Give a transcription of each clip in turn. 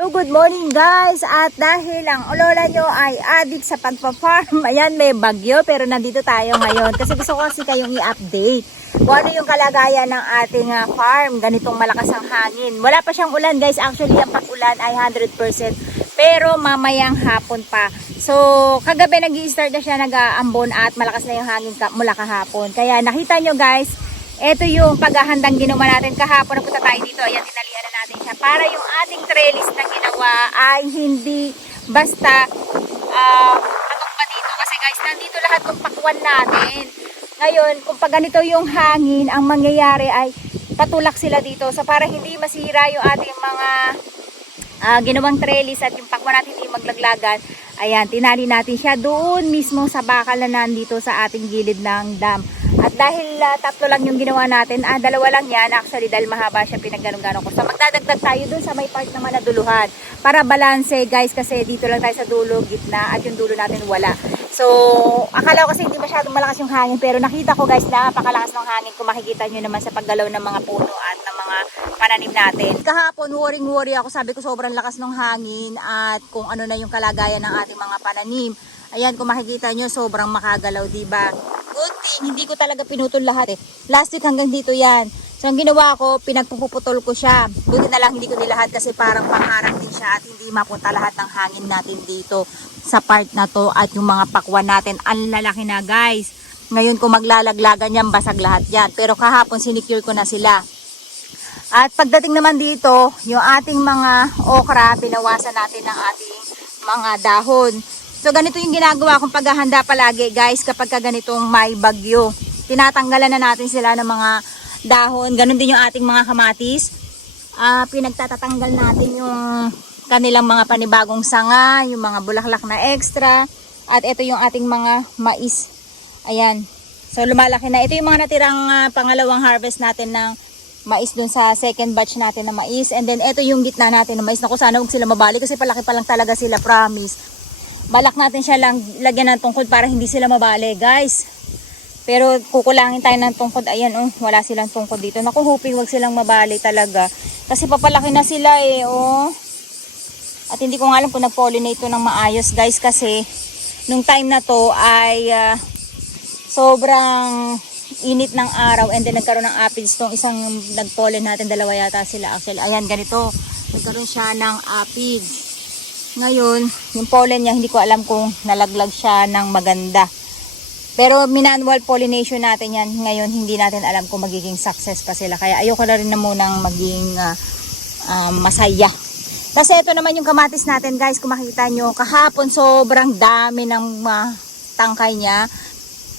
So, good morning guys! At dahil ang lola nyo ay adik sa pagpa-farm, ayan may bagyo pero nandito tayo ngayon kasi gusto ko kasi kayong i-update kung ano yung kalagayan ng ating ah, farm, ganitong malakas ang hangin. Wala pa siyang ulan guys, actually ang pag-ulan ay 100% pero mamayang hapon pa. So, kagabi nag start na siya nag-aambon at malakas na yung hangin ka, mula kahapon. Kaya nakita nyo guys, ito yung paghahandang ginawa natin kahapon. Napunta tayo dito. Ayan, tinalian na natin siya. Para yung ating trellis na ginawa ay hindi basta uh, pa dito. Kasi guys, nandito lahat ng pakwan natin. Ngayon, kung pag ganito yung hangin, ang mangyayari ay patulak sila dito. So, para hindi masira yung ating mga ah, ginawang trellis at yung pakwan natin hindi maglaglagan, ayan, tinali natin siya doon mismo sa bakal na nandito sa ating gilid ng dam. Dahil ah, tatlo lang yung ginawa natin, ah, dalawa lang yan, actually dahil mahaba siya pinagganong-ganong ko. So magdadagdag tayo dun sa may part naman na duluhan. Para balanse guys, kasi dito lang tayo sa dulo, gitna, at yung dulo natin wala. So, akala ko kasi hindi masyadong malakas yung hangin, pero nakita ko guys, napakalakas ng hangin kung makikita nyo naman sa paggalaw ng mga puno at ng mga pananim natin. Kahapon, worrying-worry ako, sabi ko sobrang lakas ng hangin at kung ano na yung kalagayan ng ating mga pananim. Ayan, kung makikita nyo, sobrang makagalaw, ba? Good hindi ko talaga pinutol lahat eh. Last week hanggang dito yan. So, ang ginawa ko, pinagpuputol ko siya. Buti na lang hindi ko nilahat kasi parang pangharang din siya at hindi mapunta lahat ng hangin natin dito sa part na to at yung mga pakwan natin. Ang lalaki na guys. Ngayon kung maglalaglagan yan, basag lahat yan. Pero kahapon, sinicure ko na sila. At pagdating naman dito, yung ating mga okra, pinawasan natin ng ating mga dahon. So ganito yung ginagawa kong paghahanda palagi guys kapag ka ganitong may bagyo. Tinatanggalan na natin sila ng mga dahon. Ganon din yung ating mga kamatis. Ah, pinagtatatanggal natin yung kanilang mga panibagong sanga, yung mga bulaklak na extra. At ito yung ating mga mais. Ayan. So lumalaki na. Ito yung mga natirang ah, pangalawang harvest natin ng mais dun sa second batch natin na mais. And then ito yung gitna natin ng mais. Naku, sana huwag sila mabalik kasi palaki pa lang talaga sila, promise. Balak natin siya lang lagyan ng tungkod para hindi sila mabali, guys. Pero kukulangin tayo ng tungkod. Ayan, oh, wala silang tungkod dito. Naku, hoping wag silang mabali talaga. Kasi papalaki na sila eh, oh. At hindi ko nga alam kung nag-pollinate ng maayos, guys, kasi nung time na to ay ah, sobrang init ng araw and then nagkaroon ng aphids tong isang nag-pollen natin, dalawa yata sila actually. Ayan, ganito. Nagkaroon siya ng aphids. Ngayon, yung pollen niya, hindi ko alam kung nalaglag siya ng maganda. Pero manual pollination natin yan. Ngayon, hindi natin alam kung magiging success pa sila. Kaya ayoko na rin na munang maging ah, ah, masaya. Kasi ito naman yung kamatis natin guys. Kung makikita nyo, kahapon sobrang dami ng ah, tangkay niya.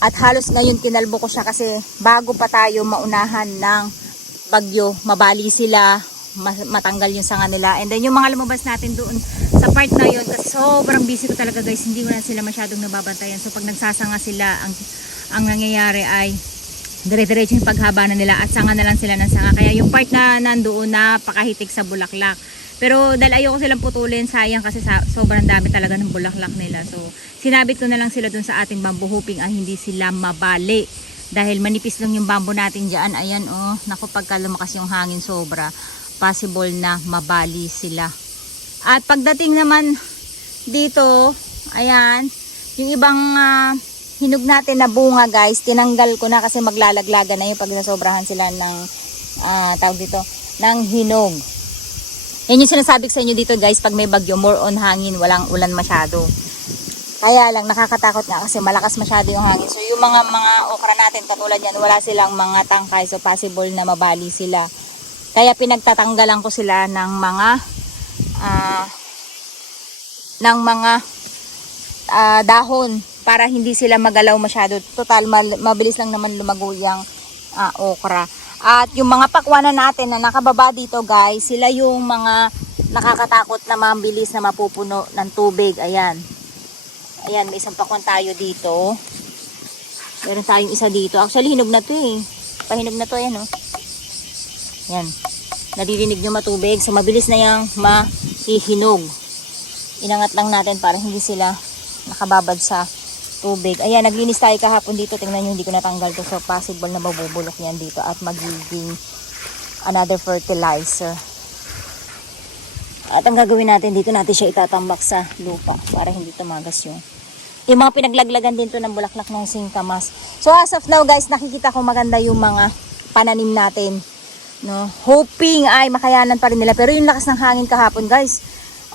At halos ngayon kinalbo ko siya kasi bago pa tayo maunahan ng bagyo, mabali sila, ma- matanggal yung sanga nila. And then yung mga lumabas natin doon sa part na yun, kasi sobrang busy ko talaga guys, hindi ko na sila masyadong nababantayan. So pag nagsasanga sila, ang, ang nangyayari ay dire-diretso yung paghaba na nila at sanga na lang sila ng sanga. Kaya yung part na nandoon, napakahitik sa bulaklak. Pero dahil ayoko silang putulin, sayang kasi sa, sobrang dami talaga ng bulaklak nila. So, sinabit ko na lang sila dun sa ating bamboo hoping ah, hindi sila mabali. Dahil manipis lang yung bamboo natin dyan. Ayan oh, naku pagka lumakas yung hangin sobra, possible na mabali sila. At pagdating naman dito, ayan, yung ibang ah, hinog natin na bunga guys, tinanggal ko na kasi maglalaglagan na yung pag nasobrahan sila ng ah, tawag dito, ng hinog. Yan yung sinasabi sa inyo dito guys, pag may bagyo, more on hangin, walang ulan masyado. Kaya lang, nakakatakot nga kasi malakas masyado yung hangin. So yung mga mga okra natin, katulad yan, wala silang mga tangkay, so possible na mabali sila. Kaya pinagtatanggalan ko sila ng mga ah, ng mga ah, dahon para hindi sila magalaw masyado. Total, mabilis lang naman lumago yung ah, okra. At yung mga pakwanan natin na nakababa dito guys, sila yung mga nakakatakot na mabilis na mapupuno ng tubig. Ayan. Ayan, may isang pakwan tayo dito. Meron tayong isa dito. Actually, hinog na to eh. Pahinog na to, ayan oh. Yan. Naririnig nyo matubig. So, mabilis na yung mahihinog. Inangat lang natin para hindi sila nakababad sa tubig. Ayan, naglinis tayo kahapon dito. Tingnan nyo, hindi ko natanggal to. So, possible na mabubulok yan dito at magiging another fertilizer. At ang gagawin natin, dito natin siya itatambak sa lupa para hindi tumagas yung yung mga pinaglaglagan din to ng bulaklak ng singkamas. So as of now guys, nakikita ko maganda yung mga pananim natin. No? Hoping ay makayanan pa rin nila. Pero yung lakas ng hangin kahapon guys,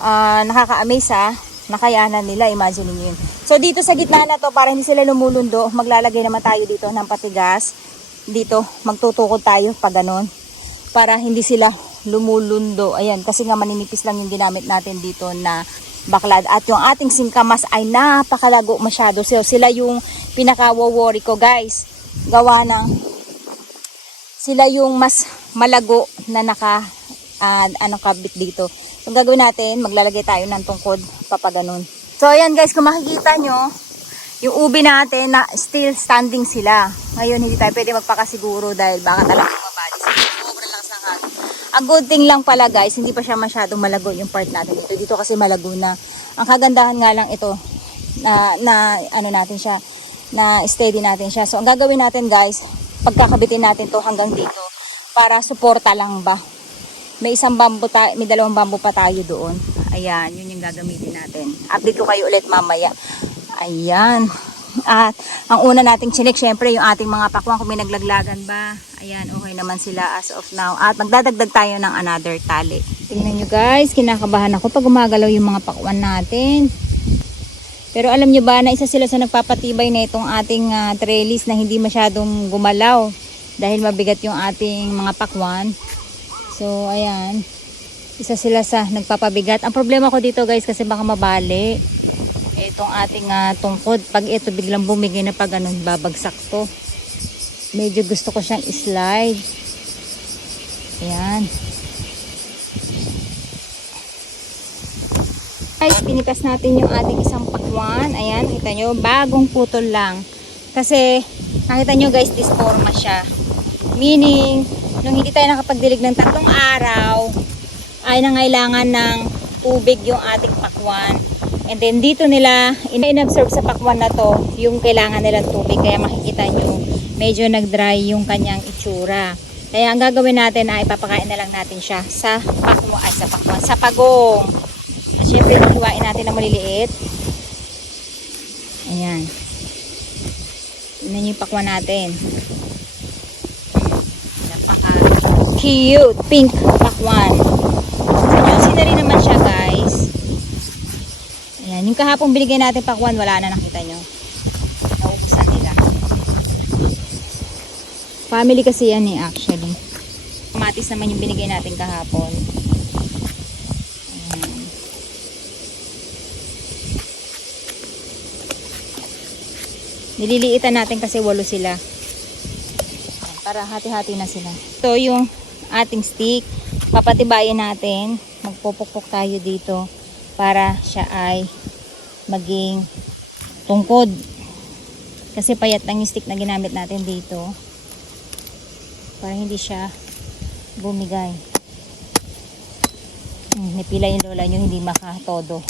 ah, nakaka-amaze ha. Nakayanan nila, imagine niyo yun. So dito sa gitna na to, para hindi sila lumulundo, maglalagay naman tayo dito ng patigas. Dito, magtutukod tayo pag ganun. Para hindi sila lumulundo. Ayan, kasi nga maninipis lang yung ginamit natin dito na baklad. At yung ating singkamas ay napakalago masyado. So, sila yung pinaka-worry ko guys. Gawa ng sila yung mas malago na naka ah, ano kabit dito. So, gagawin natin, maglalagay tayo ng tungkod papaganon. So, ayan guys, kung makikita nyo, yung ubi natin na still standing sila. Ngayon, hindi tayo pwede magpakasiguro dahil baka talagang mabali. Sobrang lakas ng hangin. Ang good thing lang pala guys, hindi pa siya masyadong malago yung part natin dito. Dito kasi malago na. Ang kagandahan nga lang ito, na, na ano natin siya, na steady natin siya. So, ang gagawin natin guys, pagkakabitin natin to hanggang dito para suporta lang ba. May isang bambu tayo, may dalawang bambu pa tayo doon. Ayan, yun yung gagamitin natin. Update ko kayo ulit mamaya. Ayan. At ang una nating chinik, syempre yung ating mga pakwan kung may naglaglagan ba. Ayan, okay naman sila as of now. At magdadagdag tayo ng another tali. Tingnan nyo guys, kinakabahan ako pag gumagalaw yung mga pakwan natin. Pero alam nyo ba na isa sila sa nagpapatibay na itong ating uh, trellis na hindi masyadong gumalaw dahil mabigat yung ating mga pakwan. So ayan, isa sila sa nagpapabigat. Ang problema ko dito guys kasi baka mabali itong ating ah, tungkod. Pag ito biglang bumigay na pag ganun, babagsak to. Medyo gusto ko siyang slide. Ayan. Guys, pinitas natin yung ating isang pakwan. Ayan, kita nyo, bagong putol lang. Kasi, nakita nyo guys, disforma siya. Meaning, nung hindi tayo nakapagdilig ng tatlong araw, ay nangailangan ng tubig yung ating pakwan. And then, dito nila, in-observe sa pakwan na to, yung kailangan nilang tubig. Kaya makikita nyo, medyo nag-dry yung kanyang itsura. Kaya ang gagawin natin ay papakain na lang natin siya sa pakwan, ay sa pakwan, sa pagong. Syempre, hiwain natin na maliliit. Ayan. Tignan nyo yung pakwan natin. Napaka cute pink pakwan. Sa juicy na naman siya guys. Ayan. Yung kahapong binigay natin pakwan, wala na nakita nyo. Naubusan nila. Family kasi yan eh actually. Kamatis naman yung binigay natin kahapon. Nililiitan natin kasi walo sila. Para hati-hati na sila. Ito yung ating stick. Papatibayin natin. Magpupukpok tayo dito para siya ay maging tungkod. Kasi payat lang yung stick na ginamit natin dito. Para hindi siya bumigay. Hmm, nipila yung lola nyo, hindi makatodo.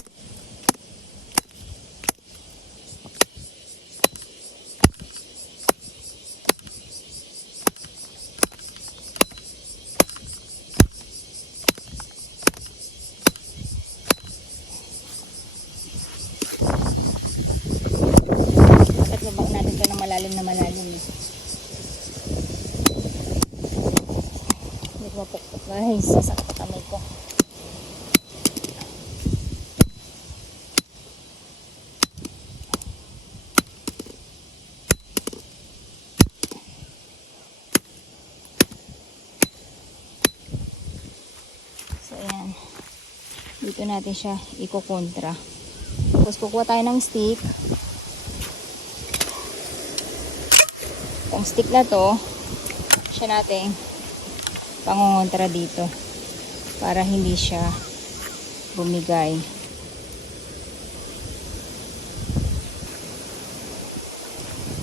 At babak natin ito ng malalim na malalim. eh. Hindi ko mapukpok guys. Sasakit pa kamay ko. So ayan. Dito natin siya ikukontra. Tapos kukuha tayo ng stick. Itong stick na to, siya natin pangungontra dito para hindi siya bumigay.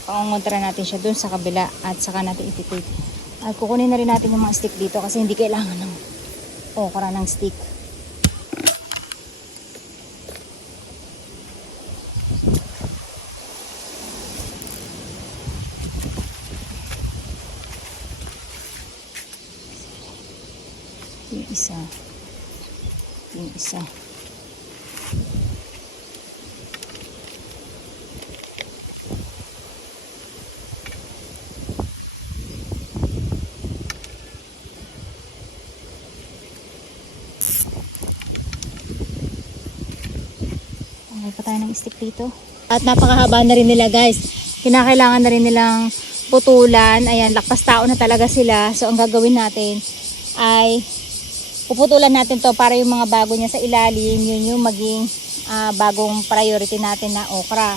Pangungontra natin siya dun sa kabila at saka natin ititake. At kukunin na rin natin yung mga stick dito kasi hindi kailangan ng okra ng stick. yung isa. Okay pa tayo ng stick dito. At napakahaba na rin nila guys. Kinakailangan na rin nilang putulan. Ayan, lakpas tao na talaga sila. So ang gagawin natin ay puputulan natin to para yung mga bago niya sa ilalim, yun yung maging ah, bagong priority natin na okra.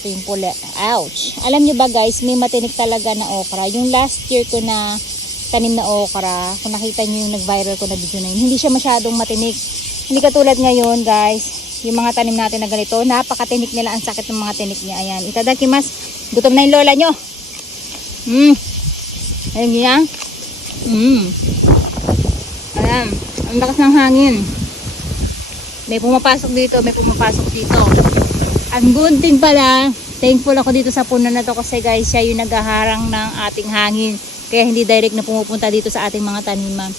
Pula. Ouch! Alam niyo ba guys, may matinik talaga na okra. Yung last year ko na tanim na okra, kung nakita niyo yung nag-viral ko na video na yun, hindi siya masyadong matinik. Hindi katulad ngayon guys, yung mga tanim natin na ganito, napakatinik nila, ang sakit ng mga tinik niya. Ayan, itadakimas. Gutom na yung lola nyo. Hmm. Ayun yan. Hmm. Ayan, ang lakas ng hangin. May pumapasok dito, may pumapasok dito. Ang good thing pala, thankful ako dito sa puno na to kasi guys, siya yung naghaharang ng ating hangin. Kaya hindi direct na pumupunta dito sa ating mga taniman.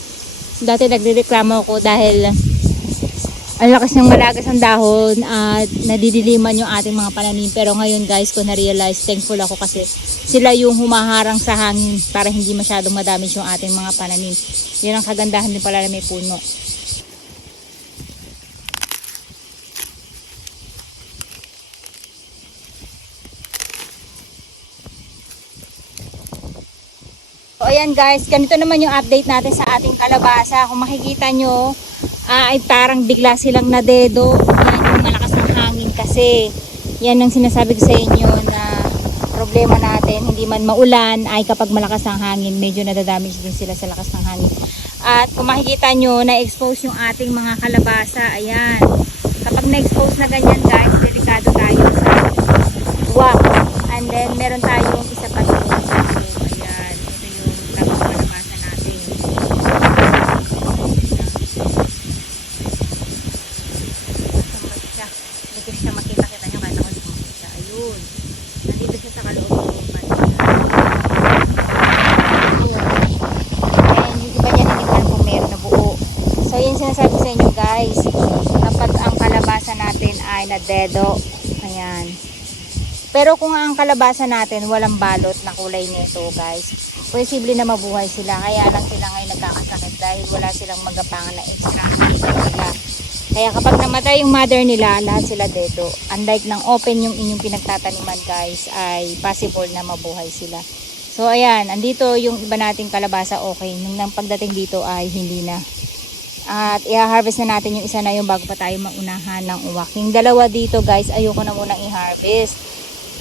Dati nagrereklamo ako dahil ang lakas ng malagas ng dahon at nadidiliman yung ating mga pananim. Pero ngayon guys, ko na-realize, thankful ako kasi sila yung humaharang sa hangin para hindi masyadong madamage yung ating mga pananim. Yun ang kagandahan din pala na may puno. So ayan guys, ganito naman yung update natin sa ating kalabasa. Kung makikita nyo, ay parang bigla silang nadedo. Yan yung malakas ng hangin kasi yan ang sinasabi ko sa inyo na problema natin. Hindi man maulan ay kapag malakas ang hangin, medyo nadadamage din sila sa lakas ng hangin. At kung makikita nyo, na-expose yung ating mga kalabasa. Ayan. Kapag na-expose na ganyan guys, delikado tayo sa wak. And then meron tayong isa pa doon. So, ayan. Ito yung tapos kalabasa natin. Sambot siya. Hindi ko siya makita-kita nyo kahit ako sumabot siya. Ayun. Nandito siya sa kalooban. Ayun. And yung iba niya ninipan kung meron na buo. So yun sinasabi ko sa inyo guys. Kapag ang kalabasa natin ay nadedo. Ayan. Pero kung ang kalabasa natin walang balot na kulay nito guys, posible na mabuhay sila. Kaya lang sila ngayon nagkakasakit dahil wala silang magapangan na extra. Kaya kapag namatay yung mother nila, lahat sila dedo. Unlike ng open yung inyong pinagtataniman guys, ay possible na mabuhay sila. So ayan, andito yung iba nating kalabasa okay. Nung pagdating dito ay hindi na. At i-harvest na natin yung isa na yung bago pa tayo maunahan ng uwak. Yung dalawa dito guys, ayoko na munang i-harvest.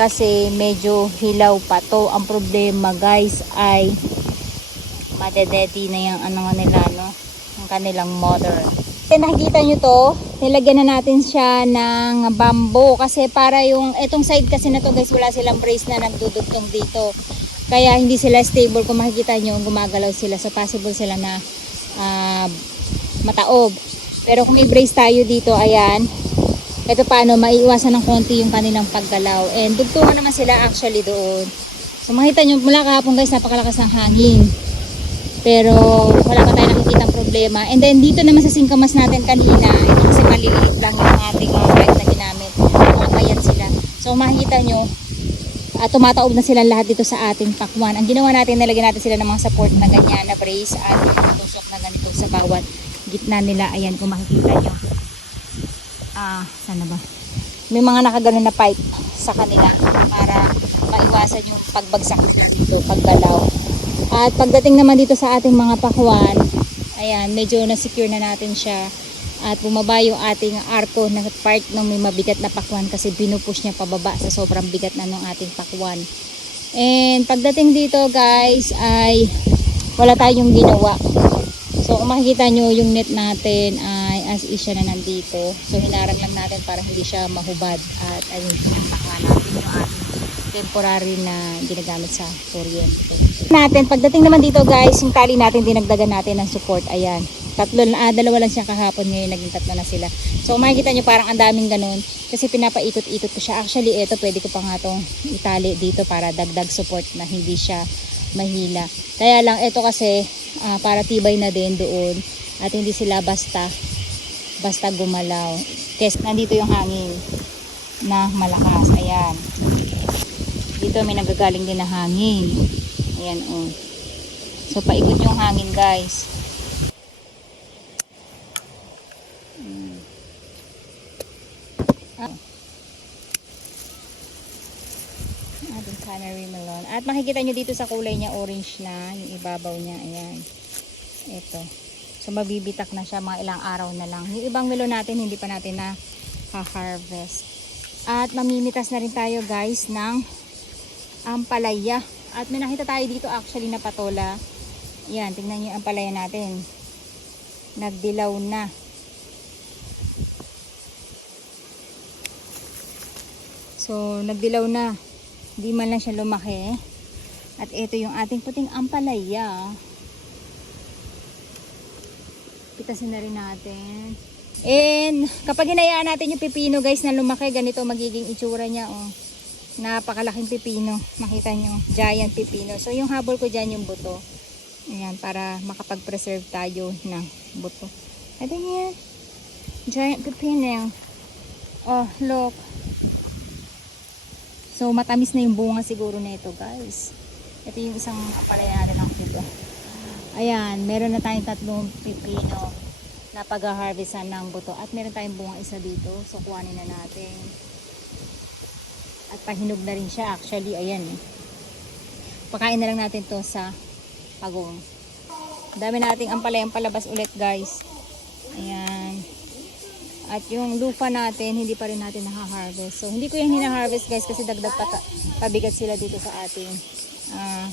Kasi medyo hilaw pa to. Ang problema guys ay madedeti na yung ano nila no. Ang kanilang mother. Kaya nakikita nyo to, nilagyan na natin siya ng bamboo. Kasi para yung, etong side kasi na to guys, wala silang brace na nagdudugtong dito. Kaya hindi sila stable. Kung makikita nyo, gumagalaw sila. So possible sila na ah, mataob. Pero kung may brace tayo dito, ayan, ito paano, maiiwasan ng konti yung kanilang paggalaw. And dugtungan naman sila actually doon. So makita nyo, mula kahapon guys, napakalakas ng hangin. Pero wala pa tayo nakikita problema. And then dito naman sa singkamas natin kanina, ito kasi maliliit lang yung ating mga pipe na ginamit. Mga kayan sila. So makikita nyo, at tumataob na sila lahat dito sa ating pakwan. Ang ginawa natin, nalagyan natin sila ng mga support na ganyan, na brace at tusok na ganito sa bawat gitna nila. Ayan, kung makikita nyo. Ah, sana ba? May mga nakaganon na pipe sa kanila para maiwasan yung pagbagsak nila dito, paggalaw. At pagdating naman dito sa ating mga pakwan, ayan, medyo na-secure na natin siya. At bumaba yung ating arko na part ng may mabigat na pakwan kasi binupush niya pababa sa sobrang bigat na ng ating pakwan. And pagdating dito guys ay wala tayong ginawa. So kung makikita nyo yung net natin ay as is siya na nandito. So hinarang lang natin para hindi siya mahubad. At ayun, sinasaka natin yung ating temporary na ginagamit sa kuryente. Natin, pagdating naman dito guys, yung tali natin dinagdagan natin ng support. Ayan. Tatlo na, ah, dalawa lang siya kahapon ngayon, naging tatlo na sila. So makikita nyo parang ang daming ganun kasi pinapaikot-ikot ko siya. Actually ito pwede ko pa nga itong itali dito para dagdag support na hindi siya mahila. Kaya lang ito kasi ah, para tibay na din doon at hindi sila basta basta gumalaw. Kasi nandito yung hangin na malakas. Ayan. Dito may nagagaling din na hangin. Ayan oh. So paikot yung hangin guys. Mm. Ah. Canary melon. At makikita nyo dito sa kulay niya, orange na. Yung ibabaw niya, ayan. Ito. So, mabibitak na siya mga ilang araw na lang. Yung ibang melon natin, hindi pa natin na ha-harvest. At mamimitas na rin tayo guys ng ampalaya. At may nakita tayo dito actually na patola. Yan, tingnan nyo yung ampalaya natin. Nagdilaw na. So, nagdilaw na. Hindi man lang siya lumaki. At ito yung ating puting ampalaya. Pitasin na rin natin. And kapag hinayaan natin yung pipino guys na lumaki, ganito magiging itsura niya. Oh. Napakalaking pipino. Makita nyo. Giant pipino. So yung habol ko dyan yung buto. Ayan, para makapag-preserve tayo ng buto. Ito yan. Giant pipino. Oh, look. So, matamis na yung bunga siguro na ito, guys. Ito yung isang apalaya natin ang kubo. Ayan, meron na tayong tatlong pipino na pag-harvestan ng buto. At meron tayong bunga isa dito. So, kuhanin na natin. At pahinog na rin siya. Actually, ayan. eh. Pakain na lang natin to sa pagong. Dami nating ampalayang palabas ulit, guys. Ayan. At yung lupa natin, hindi pa rin natin nakaharvest. So, hindi ko yan hina-harvest guys kasi dagdag pa pabigat sila dito sa ating hmm.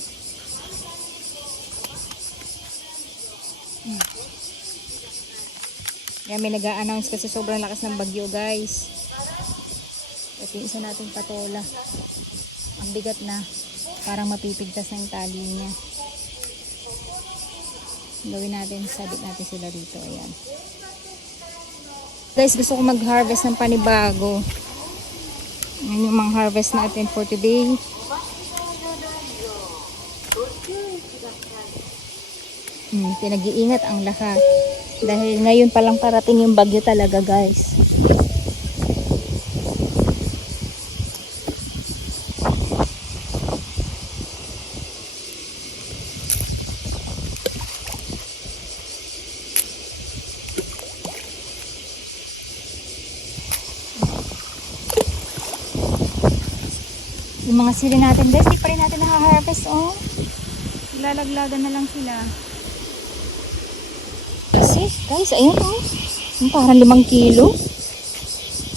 Yan, may nag-a-announce kasi sobrang lakas ng bagyo guys. At yung isa nating patola. Ang bigat na. Parang mapipigtas ng tali niya. Gawin natin, sabit natin sila dito. Ayan. Guys, gusto ko mag-harvest ng panibago. Yan yung mga harvest natin for today. Hmm, pinag-iingat ang lahat. Dahil ngayon pa lang parating yung bagyo talaga, guys. Sili natin, guys, di pa rin natin nakaharvest, oh. Lalaglagan na lang sila. Kasi, guys, ayan, oh. Parang limang kilo.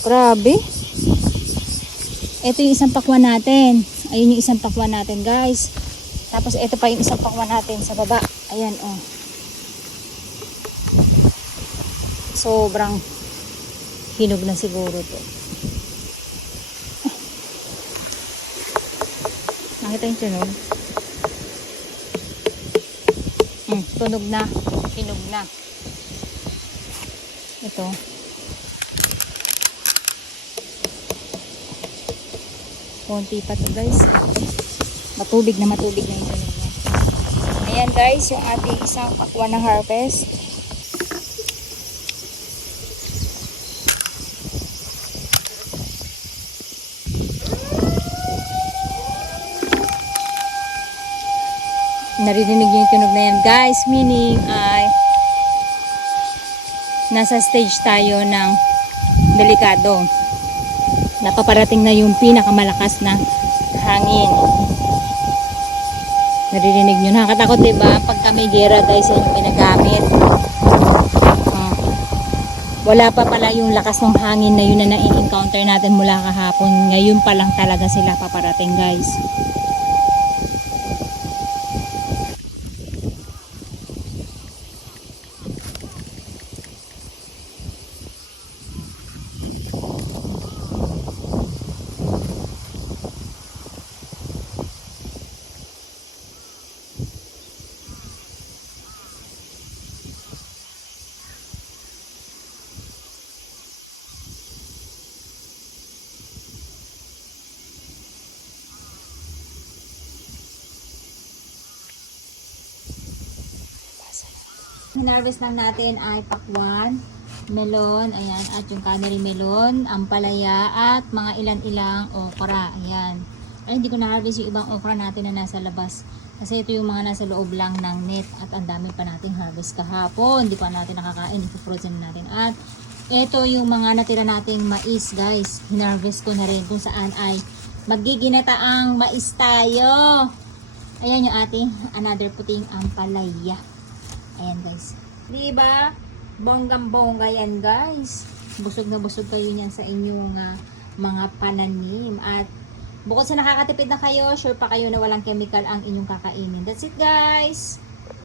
Grabe. Ito yung isang pakwan natin. Ayun yung isang pakwan natin, guys. Tapos, ito pa yung isang pakwan natin sa baba. Ayan, oh. Sobrang hinog na siguro to. Nakita yung tunog? Hmm, tunog na. Hinog na. Ito. Konti pa to guys. Matubig na matubig na yung tunog niya. Ayan guys, yung ating isang pakwan ng harvest. Naririnig niyo yung tunog na yan. Guys meaning ay nasa stage tayo ng delikado. Napaparating na yung pinakamalakas na hangin. Naririnig nyo. Nakakatakot diba? Pagka may gera guys yan yung pinagamit Ah. wala pa pala yung lakas ng hangin na yun na na-encounter natin mula kahapon. Ngayon pa lang talaga sila paparating guys Hinarvest lang natin ay pakwan melon, ayan, at yung canary melon, ampalaya, at mga ilan-ilang okra, ayan. Ay, hindi ko na-harvest yung ibang okra natin na nasa labas. Kasi ito yung mga nasa loob lang ng net at ang dami pa nating harvest kahapon. Hindi pa natin nakakain, ipuprusin natin. At ito yung mga natira nating mais, guys. Hinarvest ko na rin kung saan ay magiginataang mais tayo. Ayan yung ating another puting ampalaya. Ayan guys. Di ba? Bonggang-bongga yan guys. Busog na busog kayo niyan sa inyong ah, mga pananim. At bukod sa nakakatipid na kayo, sure pa kayo na walang chemical ang inyong kakainin. That's it guys.